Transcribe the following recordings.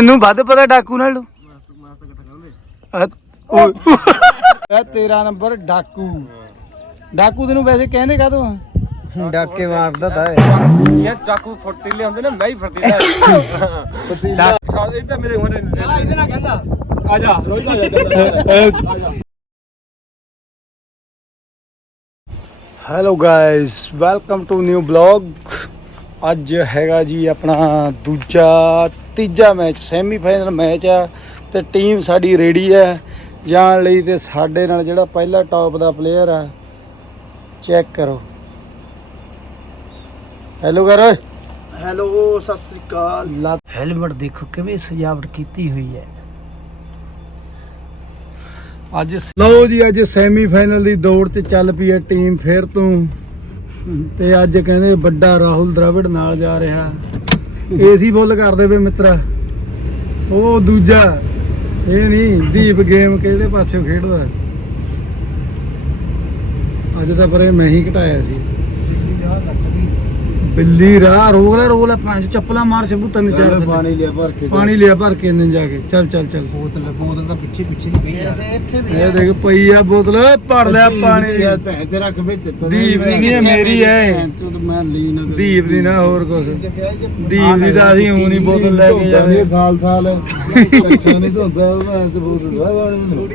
ਤੈਨੂੰ ਵੱਧ ਪਤਾ ਡਾਕੂ ਨਾਲ? ਆ ਤੇਰਾ ਨੰਬਰ ਡਾਕੂ। ਡਾਕੂ ਤੈਨੂੰ ਵੈਸੇ ਕਹਿੰਦੇ ਆ? ਡਾਕੇ ਮਾਰਦਾ ਤਾ ਇਹ ਚਾਕੂ ਫੁਰਤੀਲੇ ਹੁੰਦੇ ਨੇ ਮੈਂ ਹੀ ਫੁਰਤੀਲਾ। ਇਹ ਤਾਂ ਮੇਰੇ ਹੋਣੇ ਇਹਦੇ ਨਾਲ ਕਹਿੰਦਾ। ਆ ਜਾ ਰੋਜ਼ ਆ ਜਾ। Hello guys welcome to new blog ਅੱਜ ਹੈਗਾ ਜੀ ਆਪਣਾ ਦੂਜਾ ਤੀਜਾ ਮੈਚ ਸੈਮੀ ਫਾਈਨਲ ਮੈਚ ਆ ਤੇ ਟੀਮ ਸਾਡੀ ਰੈਡੀ ਹੈ ਜਾਣ ਲਈ ਤੇ ਸਾਡੇ ਨਾਲ ਜਿਹੜਾ ਪਹਿਲਾ ਟੌਪ ਦਾ ਪਲੇਅਰ ਆ ਚੈੱਕ ਕਰੋ। ਹੈਲੋ ਕਰ ਓਏ। ਹੈਲੋ ਸਤਿ ਸ੍ਰੀ ਅਕਾਲ। ਹੈਲਮਟ ਦੇਖੋ ਕਿਵੇਂ ਸਜਾਵਟ ਕੀਤੀ ਹੋਈ ਹੈ। ਅੱਜ ਲਓ ਜੀ ਅੱਜ ਸੈਮੀ ਫਾਈਨਲ ਦੀ ਦੌੜ ਤੇ ਚੱਲ ਪਈ ਹੈ ਟੀਮ ਫੇਰ ਤੋਂ। ਤੇ ਅੱਜ ਕਹਿੰਦੇ ਵੱਡਾ ਰਾਹੁਲ ਦ੍ਰਵਿੜ ਨਾਲ ਜਾ ਰਿਹਾ। ਏਸੀ ਫੁੱਲ ਕਰ ਦੇ ਵੇ ਮਿੱਤਰਾ। ਉਹ ਦੂਜਾ। ਇਹ ਨਹੀਂ ਦੀਪ ਗੇਮ ਕਿਹੜੇ ਪਾਸੇ ਖੇਡਦਾ? ਅੱਜ ਤਾਂ ਪਰੇ ਮੈਂ ਹੀ ਘਟਾਇਆ ਸੀ। ਬਿੱਲੀ ਰਾਹ ਰੋਗ ਲੈ ਰੋਗ ਲੈ ਪੰਜ ਚੱਪਲਾਂ ਮਾਰ ਸ਼ਬੂ ਤਿੰਨ ਚਾਰ ਥੱਲੇ। ਪਾਣੀ ਲਿਆ ਭਰ ਕੇ ਪਾਣੀ ਲਿਆ ਭਰ ਕੇ ਅੰਦਰ ਜਾ ਕੇ। ਚੱਲ ਚੱਲ ਚੱਲ। ਬੋਤਲ ਬੋਤਲ ਤਾਂ ਪਿੱਛੇ ਪਿੱਛੇ ਨਹੀਂ ਪਈ ਇੱਥੇ ਵੀ ਇਹ ਦੇਖ ਪਈ ਆ ਬੋਤਲ ਭਰ ਲਿਆ ਪਾਣੀ। ਦੀ। ਭੈਣ ਤੇ ਰੱਖ ਵਿੱਚ ਦੀਪ ਦੀ ਨਹੀਂ ਹੈ, ਮੇਰੀ ਹੈ। ਤੂੰ ਮੈਂ ਲਈ ਨਾ ਦੀਪ ਦੀ ਨਾ ਹੋਰ ਕੁਛ। ਦੀਪ ਦੀ ਤਾਂ ਅਸੀਂ ਊਂ ਨਹੀਂ ਬੋਤਲ ਲੈ ਕੇ ਜਾਂਦੇ ਸਾਲ ਸਾਲ। ਕੱਛਾ ਨਹੀਂ ਧੋਂਦਾ ਮੈਂ ਤੇ ਬੋਤਲ। ਦਵਾ ਮੈਨੂੰ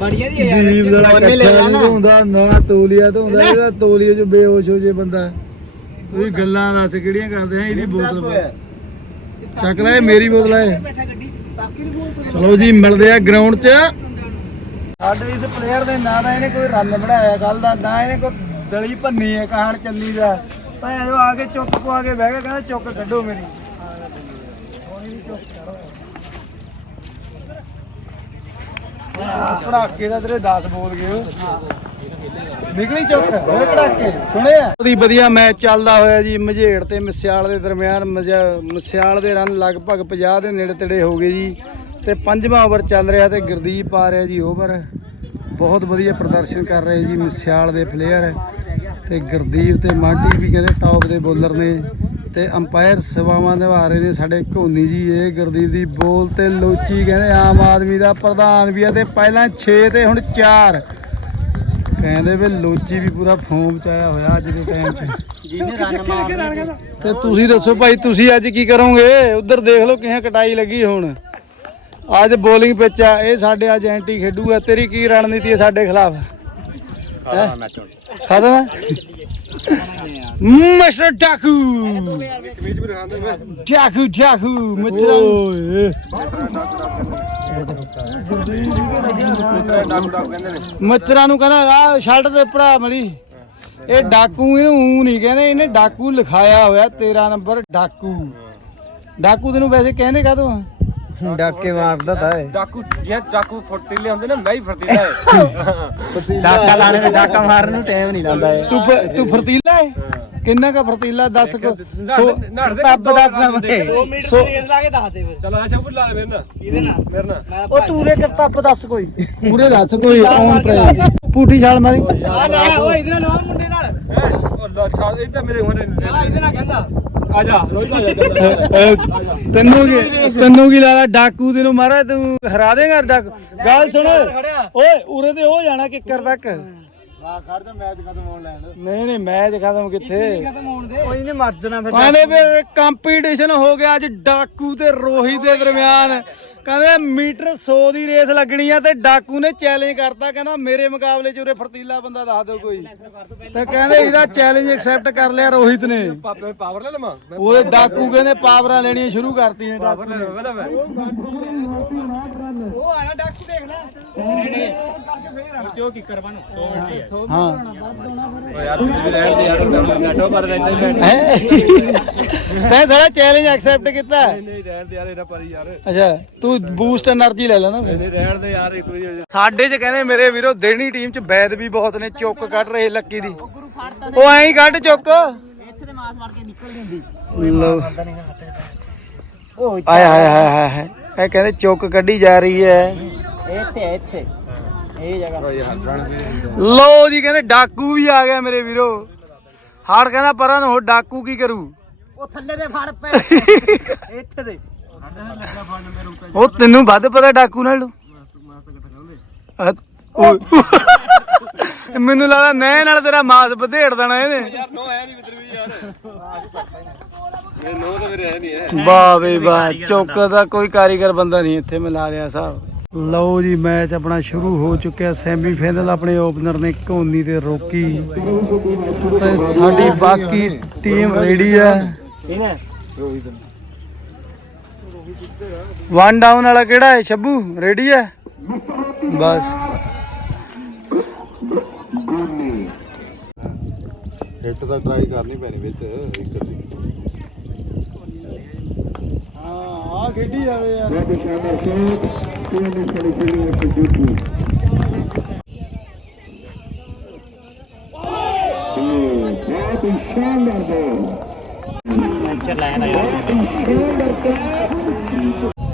ਬੜੀਆਂ ਦੀ ਦੀਪ ਦਾ ਨਹੀਂ ਧੋਂਦਾ ਨਾ ਤੋਲੀਆ ਧੋਂਦਾ ਇਹਦਾ ਤੋਲੀਏ ਚ ਬੇਹੋਸ਼ ਹੋ ਜੇ ਬੰਦਾ। ਤੁਸੀਂ ਗੱਲਾਂ ਦੱਸ ਕਿਹੜੀਆਂ ਕਰਦੇ ਆ ਇਹਦੀ ਬੋਤਲ। ਚੱਕ ਲੈ ਇਹ ਮੇਰੀ ਬੋਤਲ ਹੈ ਚਲੋ ਜੀ ਮਿਲਦੇ ਆ ਗਰਾਊਂਡ 'ਚ ਸਾਡੇ ਇਸ ਪਲੇਅਰ ਦੇ ਨਾਂ ਦਾ ਇਹਨੇ ਕੋਈ ਰਨ ਬਣਾਇਆ ਕੱਲ ਦਾ ਨਾ ਇਹਨੇ ਕੋਈ ਦਲੀ ਭੰਨੀ ਹੈ ਕਹਾਣ ਚੰਨੀ ਦਾ ਭੈਣ ਜੋ ਆ ਕੇ ਚੁੱਕ ਕੋ ਆ ਕੇ ਬਹਿ ਗਿਆ ਕਹਿੰਦਾ ਚੁੱਕ ਕੱਢੋ ਮੇਰੀ ਪੜਾਕੇ ਦਾ ਤੇਰੇ 10 ਬੋਲ ਗਏ ਉਹ ਨਿਕਲੀ ਚੁੱਕ ਹੋਏ ਪੜਾਕੇ ਸੁਣਿਆ? ਉਹਦੀ ਵਧੀਆ ਮੈਚ ਚੱਲਦਾ ਹੋਇਆ ਜੀ, ਮਝੇੜ ਤੇ ਮਸਿਆਲ ਦੇ ਦਰਮਿਆਨ ਮਸਿਆਲ ਦੇ ਰਨ ਲਗਭਗ 50 ਦੇ ਨੇੜੇ ਤੇੜੇ ਹੋ ਗਏ ਜੀ, ਤੇ ਪੰਜਵਾਂ ਓਵਰ ਚੱਲ ਰਿਹਾ ਤੇ ਗੁਰਦੀਪ ਆ ਰਿਹਾ ਜੀ ਓਵਰ। ਬਹੁਤ ਵਧੀਆ ਪ੍ਰਦਰਸ਼ਨ ਕਰ ਰਹੇ ਜੀ ਮਸਿਆਲ ਦੇ ਪਲੇਅਰ ਤੇ ਗੁਰਦੀਪ ਤੇ ਮਾਢੀ ਵੀ ਕਹਿੰਦੇ ਟੌਪ ਦੇ ਬੋਲਰ ਨੇ, ਤੇ ਅੰਪਾਇਰ ਸੇਵਾਵਾਂ ਨਿਭਾ ਰਹੇ ਨੇ ਸਾਡੇ ਘੋਨੀ ਜੀ, ਇਹ ਗੁਰਦੀਪ ਦੀ ਬੋਲ ਤੇ ਲੋਚੀ ਕਹਿੰਦੇ ਆਮ ਆਦਮੀ ਦਾ ਪ੍ਰਧਾਨ ਵੀ ਆ, ਤੇ ਪਹਿਲਾਂ 6 ਤੇ ਹੁਣ 4 ਕਹਿੰਦੇ ਵੀ ਲੋਚੀ ਵੀ ਪੂਰਾ ਫੋਮ ਚ ਆਇਆ ਹੋਇਆ ਅੱਜ ਦੇ ਟਾਈਮ 'ਚ। ਜਿਹਨੇ ਰਨ ਮਾਰ ਤੇ ਤੁਸੀਂ ਦੱਸੋ ਭਾਈ ਤੁਸੀਂ ਅੱਜ ਕੀ ਕਰੋਗੇ? ਉਧਰ ਦੇਖ ਲਓ ਕਿਹਾਂ ਕਟਾਈ ਲੱਗੀ ਹੁਣ। ਅੱਜ ਬੋਲਿੰਗ ਪਿੱਚ ਆ ਇਹ ਸਾਡੇ ਅੱਜ ਐਂਟੀ ਖੇਡੂਗਾ ਤੇਰੀ ਕੀ ਰਣਨੀਤੀ ਹੈ ਸਾਡੇ ਖਿਲਾਫ? ਖਤਮ ਹੈ? ਮਿਸਟਰ ਡਾਕੂ। ਕਮੀਜ਼ ਵੀ ਦਿਖਾਉਂਦਾ ਮੈਂ ਡਾਕੂ ਡਾਕੂ ਮਿੱਤਰਾਂ ਡਾਕੂ ਡਾਕੂ ਮਿੱਤਰਾਂ ਨੂੰ ਕਹਿੰਦਾ ਆ ਸ਼ਰਟ ਤੇ ਭਰਾ ਮਲੀ। ਇਹ ਡਾਕੂ ਇਹਨੂੰ ਊ ਨਹੀਂ ਕਹਿੰਦੇ ਇਹਨੇ ਡਾਕੂ ਲਿਖਾਇਆ ਹੋਇਆ 13 ਨੰਬਰ ਡਾਕੂ। ਡਾਕੂ ਤੈਨੂੰ ਵੈਸੇ ਕਹਿੰਦੇ ਆ? ਡਾਕੇ ਮਾਰਦਾ ਤਾ ਡਾਕੂ ਜੇ ਚਾਕੂ ਫੁਰਤੀਲੇ ਹੁੰਦੇ ਨੇ ਮੈਂ ਹੀ ਫੁਰਤੀਲਾ ਡਾਕਾ ਲਾਣੇ ਨੂੰ ਡਾਕਾ ਮਾਰਨ ਨੂੰ ਟਾਈਮ ਨਹੀਂ ਲਾਉਂਦਾ ਤੂੰ ਤੂੰ ਫਰਤੀਲਾ ਹੈ। ਕਿੰਨਾ ਕਾ ਫਰਤੀਲਾ ਦੱਸ ਕੋ ਤੱਬ ਦੱਸ ਸੋ ਚਲੋ ਆ ਸ਼ਬੂ ਲਾ ਲੈ ਮੇਰੇ ਨਾਲ। ਇਹਦੇ ਨਾਲ। ਮੇਰੇ ਨਾਲ। ਉਹ ਤੂੰ ਰੇ ਕਰਤੱਪ ਦੱਸ ਕੋਈ। ਪੂਰੇ ਦੱਸ ਕੋਈ ਔਨ ਪ੍ਰਾਈਸ ਪੁੱਠੀ ਛਾਲ ਮਾਰੀ। ਆ ਲੈ ਓਏ ਇਹਦੇ ਨਾਲ ਮੁੰਡੇ ਨਾਲ। ਉਹ ਲਾ ਛਾਲ ਇਹ ਤਾਂ ਮੇਰੇ ਹੋਣੇ ਇਹਦੇ ਨਾਲ ਕਹਿੰਦਾ। ਆ ਜਾ ਰੋਜ਼ ਆ ਜਾ। ਤੈਨੂੰ ਕੀ ਤੈਨੂੰ ਕੀ ਲੱਗਦਾ ਡਾਕੂ ਤੈਨੂੰ ਮਾਰਾ ਤੂੰ ਹਰਾ ਦੇਗਾ ਡਾਕੂ? ਗੱਲ ਸੁਣ। ਓਏ ਉਰੇ ਤੇ ਹੋ ਜਾਣਾ ਕਿੱਕਰ ਤੱਕ। ਹਾਂ ਖੜ ਜਾ ਮੈਚ ਖਤਮ ਹੋਣ ਲੈਣ। ਨਹੀਂ ਨਹੀਂ ਮੈਚ ਖਤਮ ਕਿੱਥੇ? ਕੋਈ ਨਹੀਂ ਮਰ ਜਾਣਾ ਫਿਰ ਕਹਿੰਦੇ ਫਿਰ ਕੰਪੀਟੀਸ਼ਨ ਹੋ ਗਿਆ ਅੱਜ ਡਾਕੂ ਤੇ ਰੋਹੀ ਦੇ ਦਰਮਿਆਨ। ਕਹਿੰਦੇ ਮੀਟਰ 100 ਦੀ ਰੇਸ ਲੱਗਣੀ ਆ ਤੇ ਡਾਕੂ ਨੇ ਚੈਲੰਜ ਕਰਤਾ ਕਹਿੰਦਾ ਮੇਰੇ ਮੁਕਾਬਲੇ 'ਚ ਉਰੇ ਫਰਤੀਲਾ ਬੰਦਾ ਦੱਸ ਦਿਓ ਕੋਈ। ਤੇ ਕਹਿੰਦੇ ਇਹਦਾ ਚੈਲੰਜ ਐਕਸੈਪਟ ਕਰ ਲਿਆ ਰੋਹਿਤ ਨੇ। ਪਾਪੇ ਪਾਵਰ ਲੈ ਲਵਾਂ? ਉਹਦੇ ਡਾਕੂ ਕਹਿੰਦੇ ਪਾਵਰਾਂ ਲੈਣੀਆਂ ਸ਼ੁਰੂ ਕਰਤੀਆਂ ਪਾਵਰ ਲੈ ਲਵਾਂ ਮੈਂ। ਉਹ ਆਇਆ ਡਾਕੂ ਦੇਖ ਲੈ। ਜੋ ਕੀ ਕਰਵਾনো 2 ਮਿੰਟ ਹਾਂ। ਓ ਯਾਰ ਤੂੰ ਵੀ ਰਹਿਣ ਦੇ ਯਾਰ ਕਰ ਲੈ ਨੈਟੋ ਪਰ ਰਹਿੰਦਾ ਹੀ ਬੈਠ ਹੈਂ? ਤੈਂ ਸਾਰਾ ਚੈਲੰਜ ਐਕਸੈਪਟ ਕੀਤਾ। ਨਹੀਂ ਰਹਿਣ ਦੇ ਯਾਰ ਇਹਦਾ ਪਰ ਯਾਰ। ਅੱਛਾ ਤੂੰ ਤੂੰ ਬੂਸਟ એનર્ਜੀ ਲੈ ਲੈਣਾ ਫਿਰ। ਰਹਿਣ ਦੇ ਯਾਰ ਇੱਕ ਵਜੇ ਸਾਡੇ ਚ ਕਹਿੰਦੇ ਮੇਰੇ ਵੀਰੋ ਦੇਣੀ ਟੀਮ ਚ ਬੈਦ ਵੀ ਬਹੁਤ ਨੇ ਚੁੱਕ ਕੱਢ ਰਹੇ ਲੱਕੀ ਦੀ। ਉਹ ਐਂ ਹੀ ਕੱਢ ਚੁੱਕ। ਇੱਥੇ ਤੇ ਮਾਸ ਮਾਰ ਕੇ ਨਿਕਲ ਜਾਂਦੀ। ਉਹ ਕੱਢੀ ਜਾ ਰਹੀ ਹੈ। ਇੱਥੇ ਲੋ ਜੀ ਕਹਿੰਦੇ ਡਾਕੂ ਵੀ ਆ ਗਿਆ ਮੇਰੇ ਵੀਰੋ। ਹਾੜ ਕਹਿੰਦਾ ਪਰਾਂ ਨੂੰ ਡਾਕੂ ਕੀ ਕਰੂ? ਉਹ ਥੱਲੇ ਦੇ ਫੜ ਪੈ ਇੱਥੇ ਦੇ। ਉਹ ਤੈਨੂੰ ਵੱਧ ਪਤਾ ਡਾਕੂ ਨਾਲ? ਅਹ, ਮੈਨੂੰ ਲੱਗਦਾ ਨਹਿ ਨਾਲ ਤੇਰਾ ਮਾਸ ਵਧੇੜ ਦੇਣਾ ਇਹਨੇ। ਯਾਰ ਨੋ ਹੈ ਨਹੀਂ ਮਿੱਤਰ ਵੀ ਯਾਰ ਇਹ ਨੋ ਤਾਂ ਮੇਰੇ ਹੈ ਨਹੀਂ ਹੈ ਵਾਹ ਵੇ ਵਾਹ ਚੌਕ ਦਾ ਕੋਈ ਕਾਰੀਗਰ ਬੰਦਾ ਨਹੀਂ ਇੱਥੇ ਮਿਲਾ ਲਿਆ ਸਾਹਿਬ ਲਓ ਜੀ ਮੈਚ ਆਪਣਾ ਸ਼ੁਰੂ ਹੋ ਚੁੱਕਿਆ। ਸੈਮੀਫਾਈਨਲ ਆਪਣੇ ਓਪਨਰ ਨੇ ਕੋਨੀ ਤੇ ਰੋਕੀ। ਤੇ ਸਾਡੀ ਬਾਕੀ ਟੀਮ ਰੈਡੀ ਹੈ। ਵਨ ਡਾਊਨ ਵਾਲਾ ਕਿਹੜਾ ਹੈ? ਸ਼ੱਬੂ ਰੈਡੀ ਹੈ? ਬਸ। ਹਿੱਟ ਦਾ ਟਰਾਈ ਕਰਨੀ ਪੈਣੀ ਵਿੱਚ ਇੱਕ ਦੀ ਹਾਂ ਆ ਖੇਡੀ ਜਾਵੇ ਯਾਰ।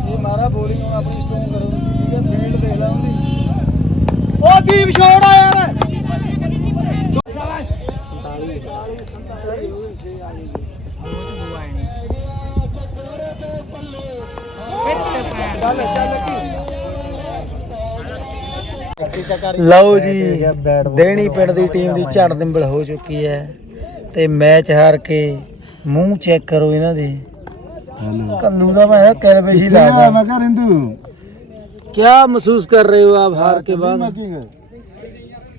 ਇਹ ਮਾਰਾ ਬੋਲਿੰਗ ਆਪਣੀ ਸਟਰੋਂਗ ਕਰੋ। ਠੀਕ ਹੈ ਫੀਲਡ ਦੇਖ ਲੈ ਉਹਦੀ। ਉਹ ਦੀਪ ਛੋੜ ਆ ਯਾਰ। ਲਓ ਜੀ ਦੇਣੀ ਪਿੰਡ ਦੀ ਟੀਮ ਦੀ ਝੜ ਦਿੰਬਲ ਹੋ ਚੁੱਕੀ ਹੈ ਤੇ ਮੈਚ ਹਾਰ ਕੇ ਮੂੰਹ ਚੈੱਕ ਕਰੋ ਇਹਨਾਂ ਦੇ ਕੱਲੂ ਦਾ ਮੈਂ ਕੈਲਬੇਸ਼ੀ ਲਾਦਾ ਮੈਂ ਕਹ ਰਿੰਦੂ क्या महसूस कर रहे हो आप हार के बाद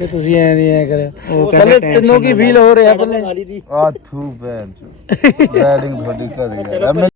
ਕਿ ਤੁਸੀਂ ਐ ਨਹੀਂ ਐ ਕਰਿਆ ਥੱਲੇ ਤੈਨੂੰ ਕੀ ਫੀਲ ਹੋ ਰਿਹਾ ਬੱਲੇ ਆ ਥੂ ਭੈਣ ਚੋ ਬੈਟਿੰਗ ਤੁਹਾਡੀ ਘਰੇ ਯਾਰ